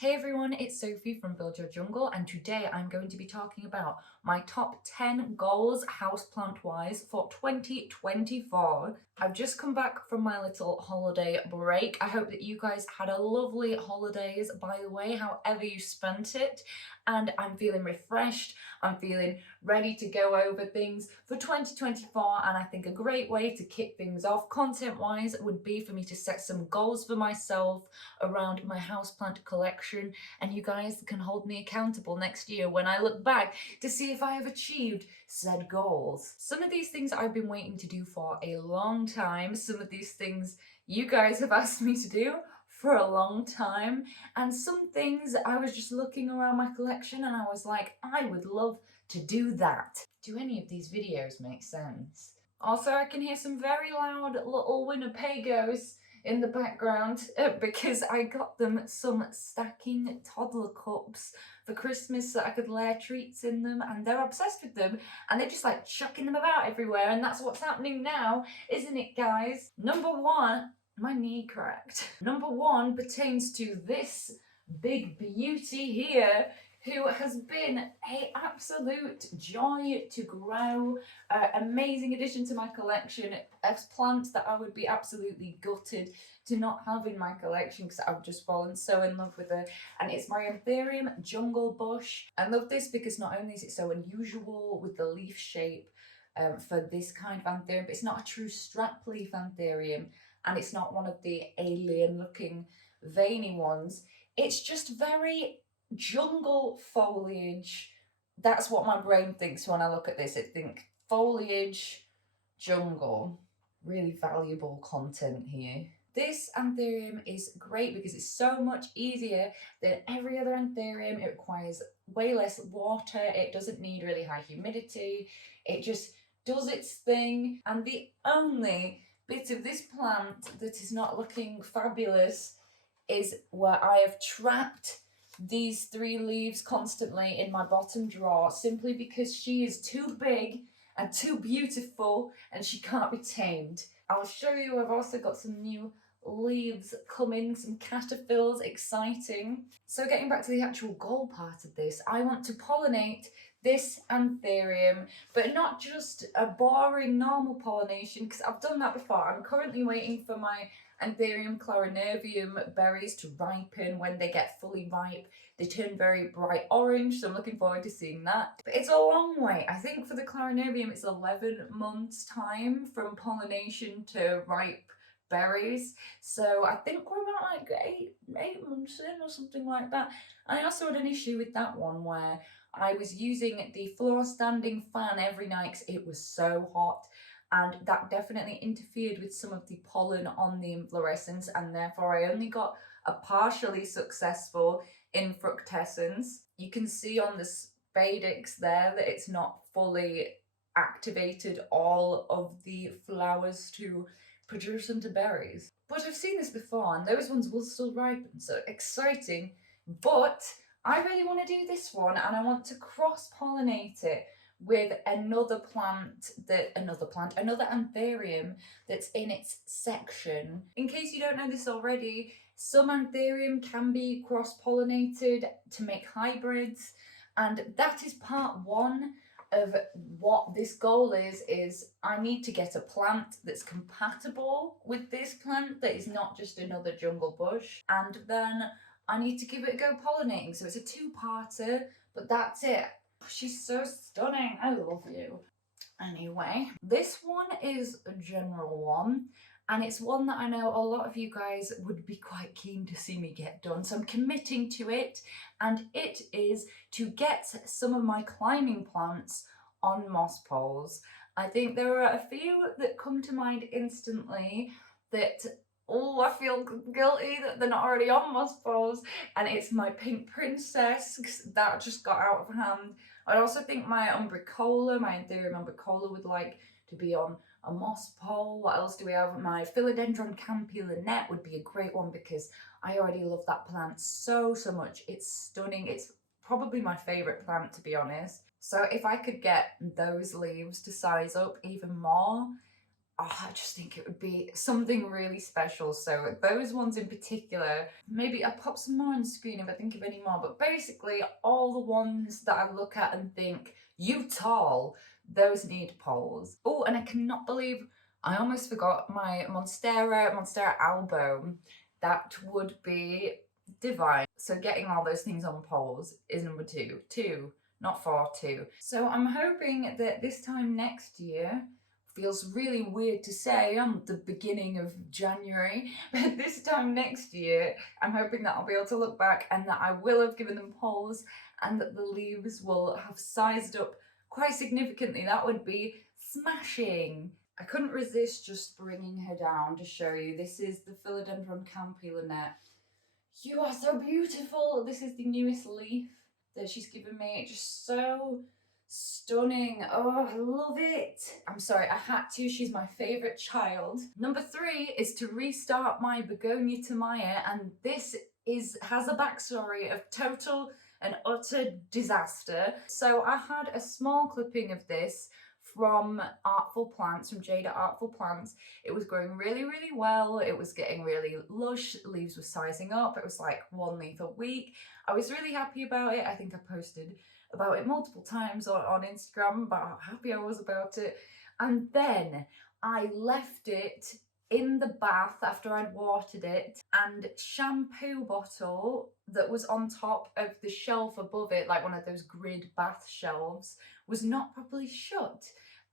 Hey everyone, it's Sophie from Build Your Jungle, and today I'm going to be talking about my top 10 goals houseplant-wise for 2024. I've just come back from my little holiday break. I hope that you guys had a lovely holidays, by the way, however you spent it, and I'm feeling refreshed. I'm feeling ready to go over things for 2024, and I think a great way to kick things off content-wise would be for me to set some goals for myself around my houseplant collection, and you guys can hold me accountable next year when I look back to see if I have achieved said goals. Some of these things I've been waiting to do for a long time. Some of these things you guys have asked me to do for a long time, and some things I was just looking around my collection and I was like, I would love to do that. Do any of these videos make sense? Also, I can hear some very loud little Winnipegos in the background because I got them some stacking toddler cups for Christmas so I could layer treats in them, and they're obsessed with them and they're just like chucking them about everywhere, and that's what's happening now, isn't it, guys? Number one, my knee cracked. Number one pertains to this big beauty here, who has been an absolute joy to grow. Amazing addition to my collection. A plant that I would be absolutely gutted to not have in my collection because I've just fallen so in love with it. And it's my Anthurium jungle bush. I love this because not only is it so unusual with the leaf shape for this kind of Anthurium, but it's not a true strap leaf Anthurium, and it's not one of the alien looking veiny ones. It's just very jungle foliage. That's what my brain thinks when I look at this. It think foliage, jungle. Really valuable content here. This Anthurium is great because it's so much easier than every other Anthurium. It requires way less water. It doesn't need really high humidity. It just does its thing. And the only bit of this plant that is not looking fabulous is where I have trapped these 3 leaves constantly in my bottom drawer simply because she is too big and too beautiful and she can't be tamed. I'll show you, I've also got some new leaves coming, some caterpillars, exciting. So getting back to the actual goal part of this, I want to pollinate this Anthurium, but not just a boring normal pollination, because I've done that before. I'm currently waiting for my Anthurium clarinervium berries to ripen. When they get fully ripe, they turn very bright orange, so I'm looking forward to seeing that. But it's a long way. I think for the clarinervium it's 11 months time from pollination to ripe berries, so I think we're about like eight months in or something like that. And I also had an issue with that one where I was using the floor standing fan every night because it was so hot, and that definitely interfered with some of the pollen on the inflorescence, and therefore I only got a partially successful infructescence. You can see on the spadix there that it's not fully activated all of the flowers to produce into berries. But I've seen this before, and those ones will still ripen, so exciting. But I really want to do this one, and I want to cross-pollinate it with another Anthurium that's in its section. In case you don't know this already, some Anthurium can be cross-pollinated to make hybrids, and that is part one of what this goal is I need to get a plant that's compatible with this plant, that is not just another jungle bush, and then I need to give it a go pollinating. So it's a 2-parter, but that's it. She's so stunning. I love you. Anyway, this one is a general one, and it's one that I know a lot of you guys would be quite keen to see me get done, so I'm committing to it, and it is to get some of my climbing plants on moss poles. I think there are a few that come to mind instantly that, oh, I feel guilty that they're not already on moss poles, and it's my pink princess that just got out of hand. I also think my umbricola, my Anthurium umbricola, would like to be on a moss pole. What else do we have? My Philodendron campilanette would be a great one because I already love that plant so much. It's stunning. It's probably my favourite plant, to be honest. So if I could get those leaves to size up even more, I just think it would be something really special. So those ones in particular, maybe I'll pop some more on the screen if I think of any more, but basically all the ones that I look at and think, you tall, those need poles. Oh, and I cannot believe I almost forgot my Monstera album. That would be divine. So getting all those things on poles is number two. Two, not four, two. So I'm hoping that this time next year, feels really weird to say on the beginning of January, but this time next year, I'm hoping that I'll be able to look back and that I will have given them poles and that the leaves will have sized up quite significantly. That would be smashing. I couldn't resist just bringing her down to show you. This is the Philodendron Campilanet. You are so beautiful. This is the newest leaf that she's given me. Just so stunning. Oh, I love it. I'm sorry, I had to. She's my favourite child. Number 3 is to restart my Begonia Tamaya, and this has a backstory of total and utter disaster. So I had a small clipping of this from Artful Plants, from Jada Artful Plants. It was growing really, really well. It was getting really lush. Leaves were sizing up. It was like 1 leaf a week. I was really happy about it. I think I posted about it multiple times on Instagram about how happy I was about it. And then I left it in the bath after I'd watered it, and shampoo bottle that was on top of the shelf above it, like one of those grid bath shelves, was not properly shut,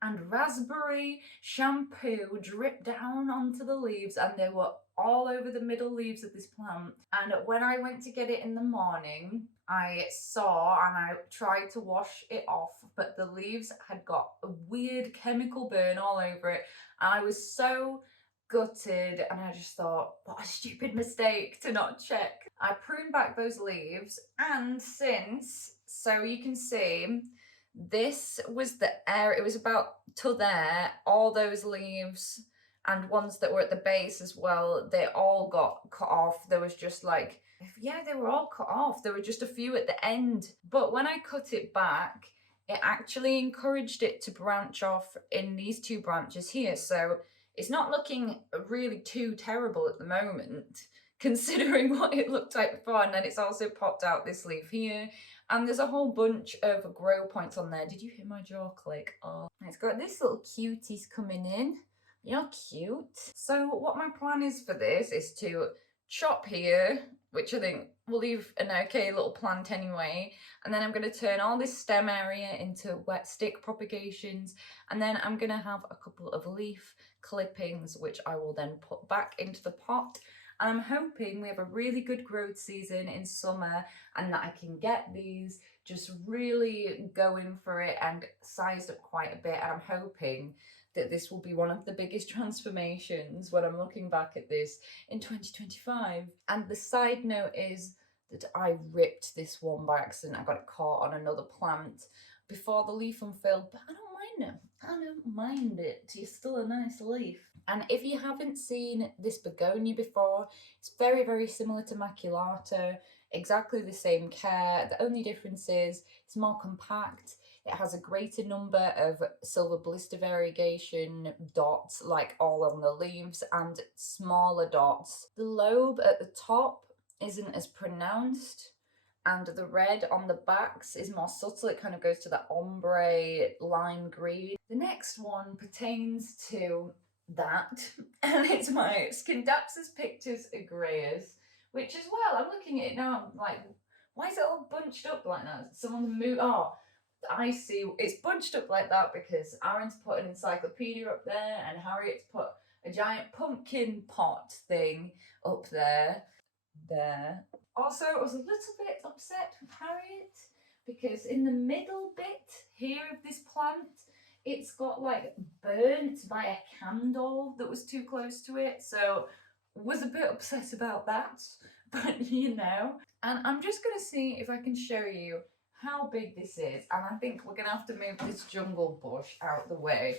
and raspberry shampoo dripped down onto the leaves, and they were all over the middle leaves of this plant. And when I went to get it in the morning, I saw and I tried to wash it off, but the leaves had got a weird chemical burn all over it. And I was so gutted, and I just thought, what a stupid mistake to not check. I pruned back those leaves, and since, so you can see, this was the area, it was about to there, all those leaves and ones that were at the base as well, they all got cut off. There was just like, yeah, they were all cut off. There were just a few at the end. But when I cut it back, it actually encouraged it to branch off in these 2 branches here. So it's not looking really too terrible at the moment, considering what it looked like before. And then it's also popped out this leaf here. And there's a whole bunch of grow points on there. Did you hear my jaw click? Oh, it's got this little cuties coming in. You're cute. So what my plan is for this is to chop here, which I think will leave an okay little plant anyway. And then I'm going to turn all this stem area into wet stick propagations. And then I'm going to have a couple of leaf clippings, which I will then put back into the pot. And I'm hoping we have a really good growth season in summer and that I can get these just really going for it and sized up quite a bit. And I'm hoping that this will be one of the biggest transformations when I'm looking back at this in 2025. And the side note is that I ripped this one by accident. I got it caught on another plant before the leaf unfurled, but I don't mind it. I don't mind it. It's still a nice leaf. And if you haven't seen this begonia before, it's very, very similar to maculata, exactly the same care. The only difference is it's more compact. It has a greater number of silver blister variegation dots, like all on the leaves, and smaller dots. The lobe at the top isn't as pronounced, and the red on the backs is more subtle. It kind of goes to that ombre lime green. The next one pertains to that, and it's my Scindapsus pictus agreus, which as well, I'm looking at it now, I'm like, why is it all bunched up like that? Someone moved, oh, I see, it's bunched up like that because Aaron's put an encyclopedia up there and Harriet's put a giant pumpkin pot thing up there. Also, I was a little bit upset with Harriet because in the middle bit here of this plant, it's got like burnt by a candle that was too close to it. So was a bit upset about that, but you know. And I'm just going to see if I can show you how big this is. And I think we're going to have to move this jungle bush out the way.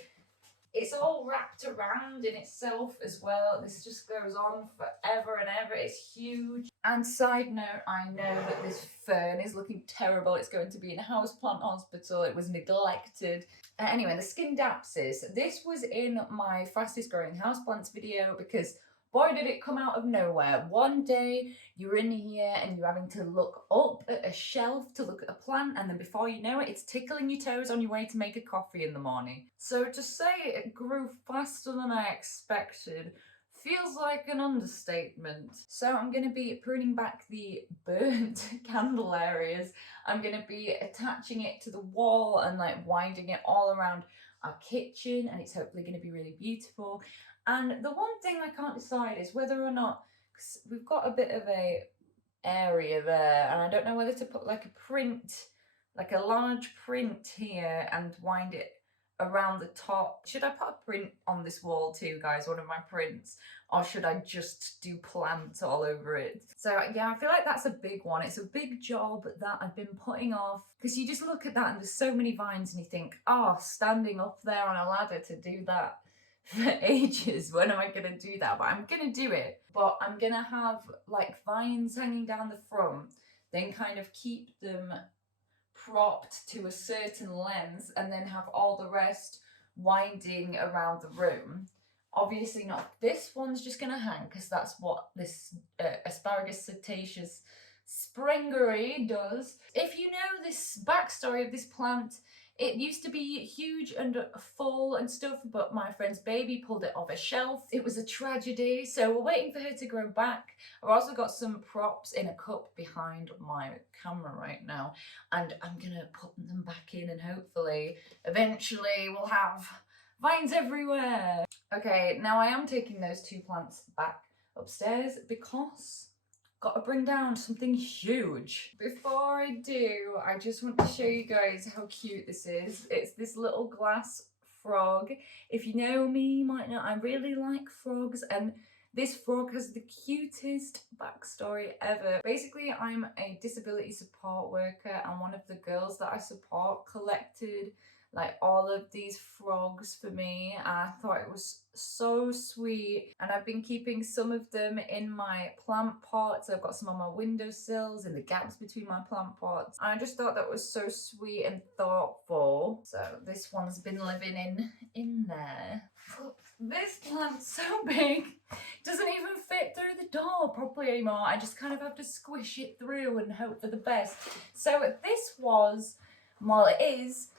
it's all wrapped around in itself as well. This just goes on forever and ever. It's huge. And side note, I know that this fern is looking terrible. It's going to be in a houseplant hospital. It was neglected. Anyway, the Scindapsus. This was in my fastest growing houseplants video because boy, did it come out of nowhere. One day you're in here and you're having to look up at a shelf to look at a plant, and then before you know it, it's tickling your toes on your way to make a coffee in the morning. So to say it grew faster than I expected feels like an understatement. So I'm going to be pruning back the burnt candle areas. I'm going to be attaching it to the wall and like winding it all around our kitchen, and it's hopefully going to be really beautiful. And the one thing I can't decide is whether or not, because we've got a bit of a area there, and I don't know whether to put like a print, like a large print here and wind it around the top. Should I put a print on this wall too, guys, one of my prints, or should I just do plants all over it? So yeah, I feel like that's a big one. It's a big job that I've been putting off, because you just look at that and there's so many vines and you think, oh, standing up there on a ladder to do that for ages, when am I gonna do that? But I'm gonna do it. But I'm gonna have like vines hanging down the front, then kind of keep them propped to a certain length, and then have all the rest winding around the room. Obviously not this one's just gonna hang, because that's what this asparagus cetaceous springery does. If you know this backstory of this plant, it used to be huge and full and stuff, but my friend's baby pulled it off a shelf. It was a tragedy, so we're waiting for her to grow back. I've also got some props in a cup behind my camera right now, and I'm gonna put them back in, and hopefully, eventually, we'll have vines everywhere. Okay, now I am taking those two plants back upstairs because got to bring down something huge. Before I do, I just want to show you guys how cute this is. It's this little glass frog. If you know me, you might know I really like frogs, and this frog has the cutest backstory ever. Basically, I'm a disability support worker, and one of the girls that I support collected like all of these frogs for me, and I thought it was so sweet. And I've been keeping some of them in my plant pots. I've got some on my windowsills, in the gaps between my plant pots, and I just thought that was so sweet and thoughtful. So this one's been living in there. This plant's so big, it doesn't even fit through the door properly anymore. I just kind of have to squish it through and hope for the best. So this was, well, it is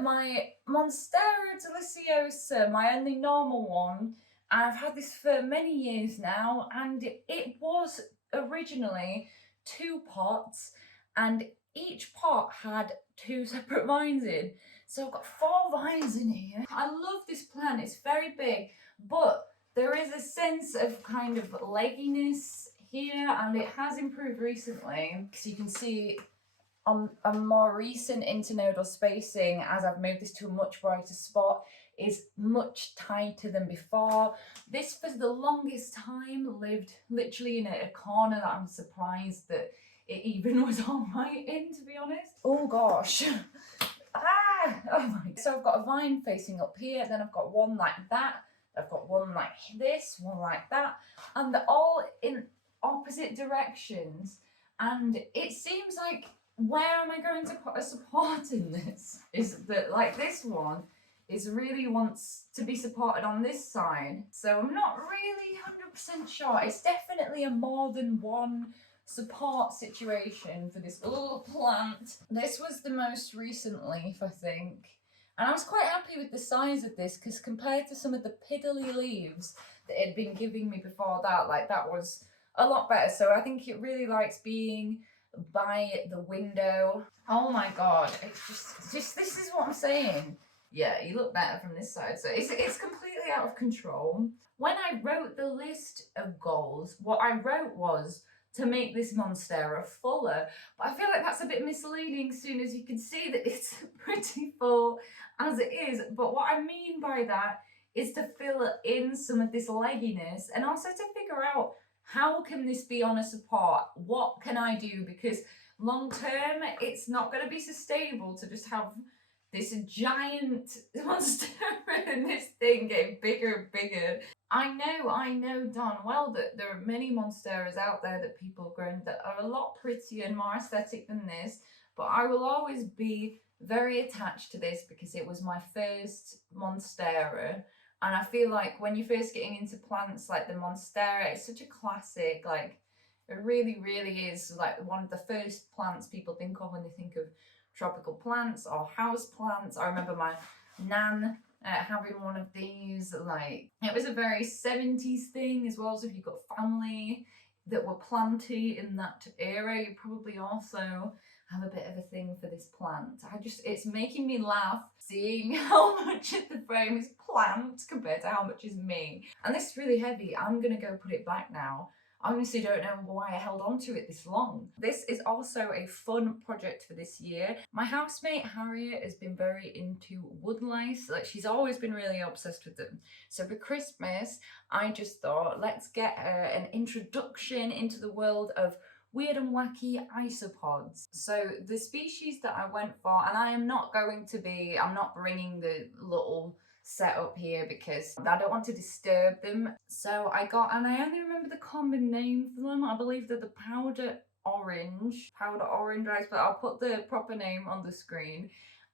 my Monstera deliciosa, my only normal one. I've had this for many years now, and it was originally 2 pots, and each pot had 2 separate vines in. So I've got 4 vines in here. I love this plant, it's very big, but there is a sense of kind of legginess here, and it has improved recently, because you can see on a more recent internodal spacing, as I've moved this to a much brighter spot, is much tighter than before. This for the longest time lived literally in a corner that I'm surprised that it even was on my in, to be honest. Oh gosh. Oh my. So I've got a vine facing up here, then I've got one like that, I've got one like this, one like that, and they're all in opposite directions. And it seems like, where am I going to put a support in this? Is that like this one is really wants to be supported on this side. So I'm not really 100% sure. It's definitely a more than one support situation for this little plant. This was the most recent leaf, I think. And I was quite happy with the size of this, because compared to some of the piddly leaves that it had been giving me before that, like that was a lot better. So I think it really likes being by the window. Oh my god, it's just this is what I'm saying. Yeah, you look better from this side. So it's completely out of control. When I wrote the list of goals, what I wrote was to make this Monstera fuller, but I feel like that's a bit misleading, soon as you can see that it's pretty full as it is. But what I mean by that is to fill in some of this legginess, and also to figure out, how can this be on a support? What can I do? Because long term, it's not going to be sustainable to just have this giant Monstera and this thing getting bigger and bigger. I know darn well that there are many Monsteras out there that people have grown that are a lot prettier and more aesthetic than this, but I will always be very attached to this because it was my first Monstera. And I feel like when you're first getting into plants like the Monstera, it's such a classic, like it really, really is like one of the first plants people think of when they think of tropical plants or house plants. I remember my nan having one of these. Like, it was a very 70s thing as well. So if you've got family that were planty in that era, you probably also have a bit of a thing for this plant. It's making me laugh seeing how much of the frame is plant compared to how much is me. And this is really heavy. I'm gonna go put it back now. I honestly don't know why I held on to it this long. This is also a fun project for this year. My housemate Harriet has been very into woodlice. Like, she's always been really obsessed with them. So for Christmas, I just thought, let's get an introduction into the world of weird and wacky isopods. So the species that I went for, and I'm not bringing the little set up here because I don't want to disturb them. So I only remember the common name for them. I believe they're the powder orange ice, but I'll put the proper name on the screen.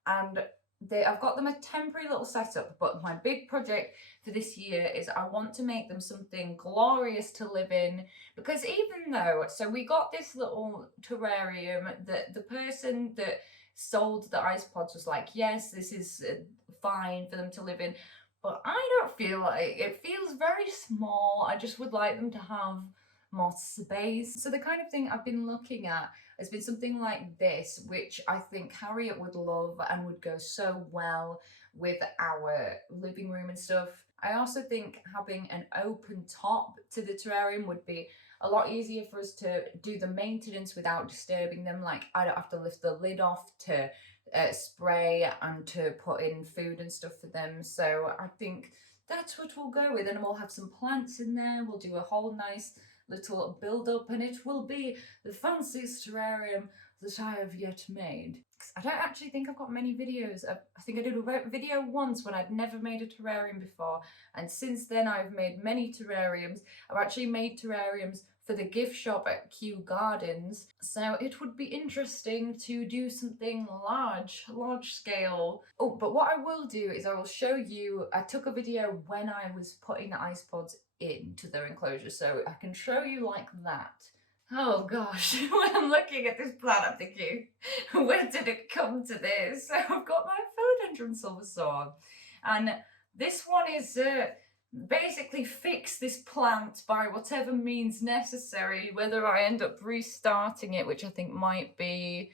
And I've got them a temporary little setup, but my big project for this year is I want to make them something glorious to live in, because so we got this little terrarium that the person that sold the isopods was like, yes, this is fine for them to live in, but I don't feel like it. Feels very small. I just would like them to have more space. So the kind of thing I've been looking at has been something like this, which I think Harriet would love and would go so well with our living room and stuff. I also think having an open top to the terrarium would be a lot easier for us to do the maintenance without disturbing them. Like, I don't have to lift the lid off to spray and to put in food and stuff for them. So I think that's what we'll go with, and we'll have some plants in there. We'll do a whole nice little build up, and it will be the fanciest terrarium that I have yet made. I don't actually think I've got many videos. I think I did a video once when I'd never made a terrarium before, and since then I've made many terrariums. I've actually made terrariums for the gift shop at Kew Gardens, so it would be interesting to do something large scale. Oh, but what I will do is I will show you, I took a video when I was putting the isopods into their enclosure, so I can show you like that. Oh gosh, when I'm looking at this plant, I'm thinking, where did it come to this? So I've got my Philodendron silver sword, and this one is basically fix this plant by whatever means necessary, whether I end up restarting it, which I think might be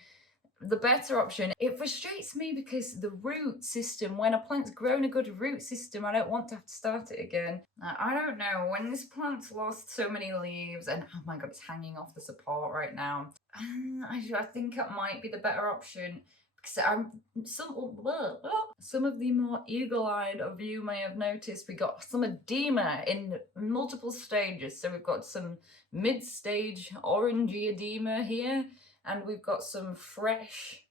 the better option. It frustrates me because the root system, when a plant's grown a good root system, I don't want to have to start it again. I don't know, when this plant's lost so many leaves, and oh my god, it's hanging off the support right now, I think it might be the better option. Some of the more eagle-eyed of you may have noticed we got some edema in multiple stages. So we've got some mid-stage orangey edema here, and we've got some fresh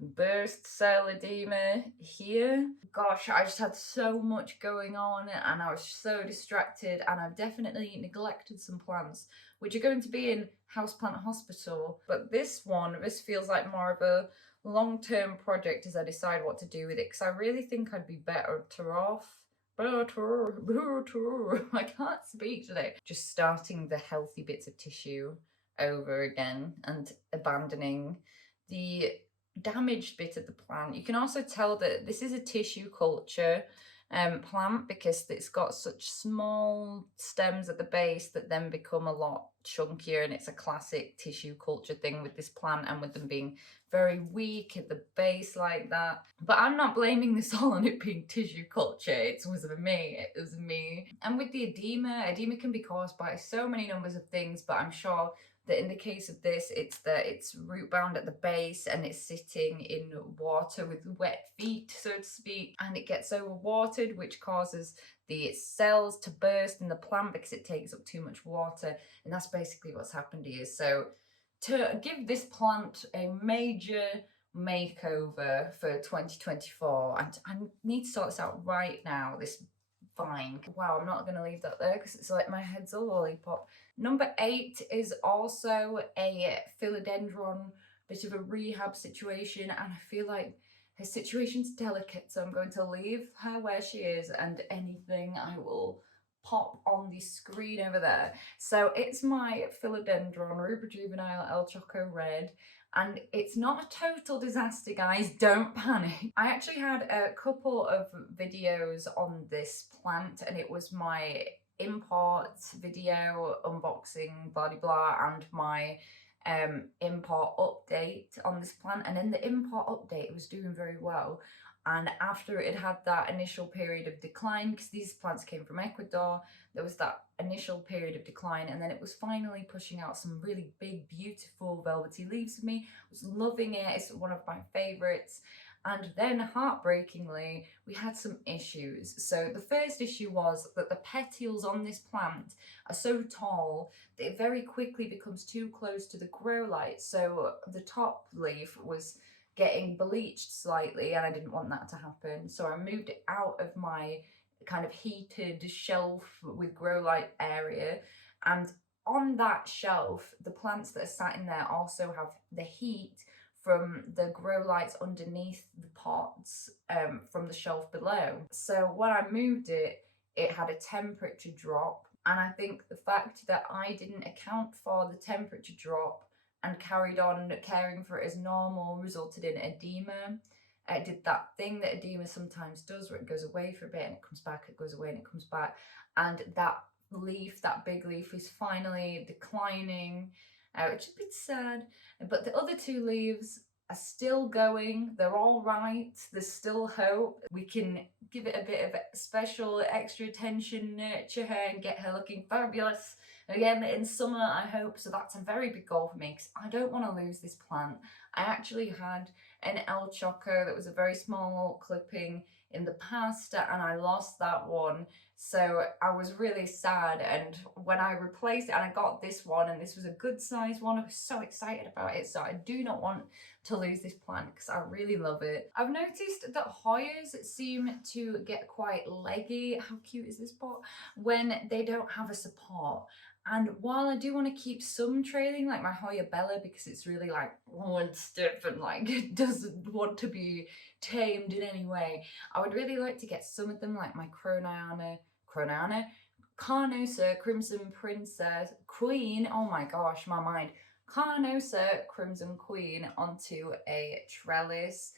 burst cell edema here. Gosh, I just had so much going on and I was so distracted, and I've definitely neglected some plants which are going to be in Houseplant Hospital. But this feels like more of a long-term project as I decide what to do with it, because I really think I'd be better off. I can't speak today. Just starting the healthy bits of tissue over again and abandoning the damaged bit of the plant. You can also tell that this is a tissue culture plant because it's got such small stems at the base that then become a lot chunkier, and it's a classic tissue culture thing with this plant, and with them being very weak at the base like that. But I'm not blaming this all on it being tissue culture. It was me. And with the edema can be caused by so many numbers of things, but I'm sure that in the case of this, it's root bound at the base and it's sitting in water with wet feet, so to speak, and it gets overwatered, which causes the cells to burst in the plant because it takes up too much water, and that's basically what's happened here. So to give this plant a major makeover for 2024, and I need to sort this out right now, this vine. Wow, I'm not going to leave that there because it's like my head's a lollipop. Number 8 is also a philodendron, bit of a rehab situation, and I feel like her situation's delicate, so I'm going to leave her where she is, and anything I will pop on the screen over there. So it's my Philodendron Ruber Juvenile El Choco Red, and it's not a total disaster, guys, don't panic. I actually had a couple of videos on this plant, and it was my import video unboxing blah blah blah and my import update on this plant. And in the import update it was doing very well, and after it had that initial period of decline, because these plants came from Ecuador, there was that initial period of decline, and then it was finally pushing out some really big, beautiful, velvety leaves for me. I was loving it, it's one of my favourites. And then, heartbreakingly, we had some issues. So the first issue was that the petioles on this plant are so tall that it very quickly becomes too close to the grow light. So the top leaf was getting bleached slightly, and I didn't want that to happen. So I moved it out of my kind of heated shelf with grow light area, and on that shelf the plants that are sat in there also have the heat from the grow lights underneath the pots from the shelf below. So when I moved it, it had a temperature drop, and I think the fact that I didn't account for the temperature drop and carried on caring for it as normal resulted in edema. It did that thing that edema sometimes does, where it goes away for a bit and it comes back, it goes away and it comes back. And that leaf, that big leaf, is finally declining, which is a bit sad. But the other 2 leaves are still going, they're all right, there's still hope. We can give it a bit of special extra attention, nurture her and get her looking fabulous again in summer, I hope. So that's a very big goal for me, because I don't want to lose this plant. I actually had an El Choco that was a very small clipping in the past, and I lost that one, so I was really sad. And when I replaced it and I got this one, and this was a good size one, I was so excited about it. So I do not want to lose this plant because I really love it. I've noticed that Hoyas seem to get quite leggy, how cute is this pot, when they don't have a support. And while I do want to keep some trailing, like my Hoya Bella, because it's really like and stiff and like it doesn't want to be tamed in any way, I would really like to get some of them, like my Carnosa Crimson Princess Queen, oh my gosh, my mind, Carnosa Crimson Queen onto a trellis.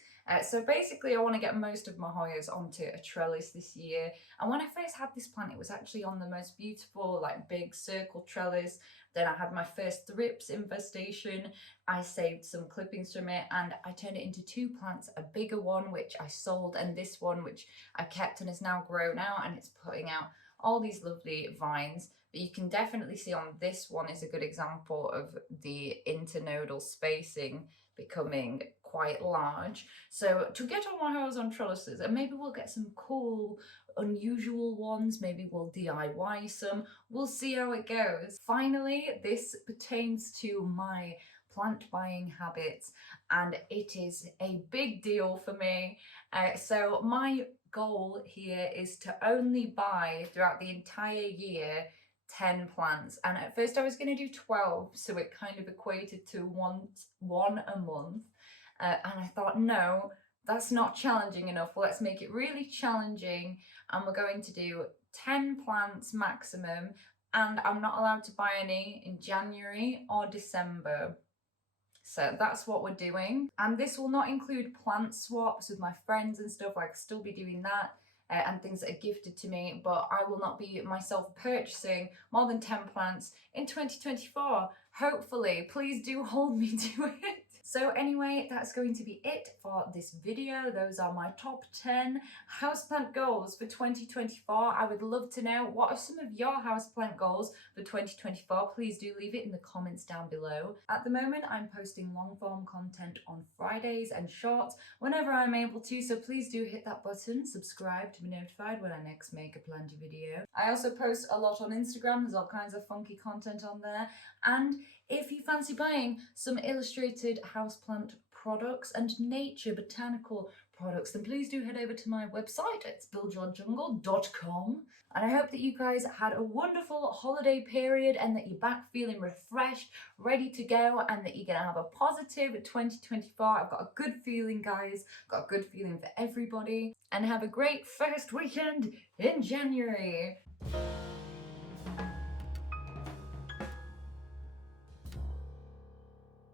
So basically I want to get most of my Hoyas onto a trellis this year. And when I first had this plant, it was actually on the most beautiful, like big circle trellis. Then I had my first thrips infestation. I saved some clippings from it and I turned it into 2 plants, a bigger one which I sold, and this one which I kept and is now grown out, and it's putting out all these lovely vines. But you can definitely see on this one is a good example of the internodal spacing becoming quite large. So to get all my Hoyas on trellises, and maybe we'll get some cool unusual ones, maybe we'll DIY some, we'll see how it goes. Finally, this pertains to my plant buying habits, and it is a big deal for me. So my goal here is to only buy throughout the entire year 10 plants, and at first I was going to do 12, so it kind of equated to one a month, and I thought, no, that's not challenging enough, let's make it really challenging, and we're going to do 10 plants maximum, and I'm not allowed to buy any in January or December. So that's what we're doing, and this will not include plant swaps with my friends and stuff. I could still be doing that, and things that are gifted to me, but I will not be myself purchasing more than 10 plants in 2024. Hopefully, please do hold me to it. So anyway, that's going to be it for this video. Those are my top 10 houseplant goals for 2024. I would love to know, what are some of your houseplant goals for 2024? Please do leave it in the comments down below. At the moment, I'm posting long form content on Fridays and shorts whenever I'm able to, so please do hit that button, subscribe to be notified when I next make a planty video. I also post a lot on Instagram, there's all kinds of funky content on there, and if you fancy buying some illustrated houseplant products and nature botanical products, then please do head over to my website. It's buildyourjungle.com. And I hope that you guys had a wonderful holiday period and that you're back feeling refreshed, ready to go, and that you're going to have a positive 2024. I've got a good feeling, guys. Got a good feeling for everybody. And have a great first weekend in January.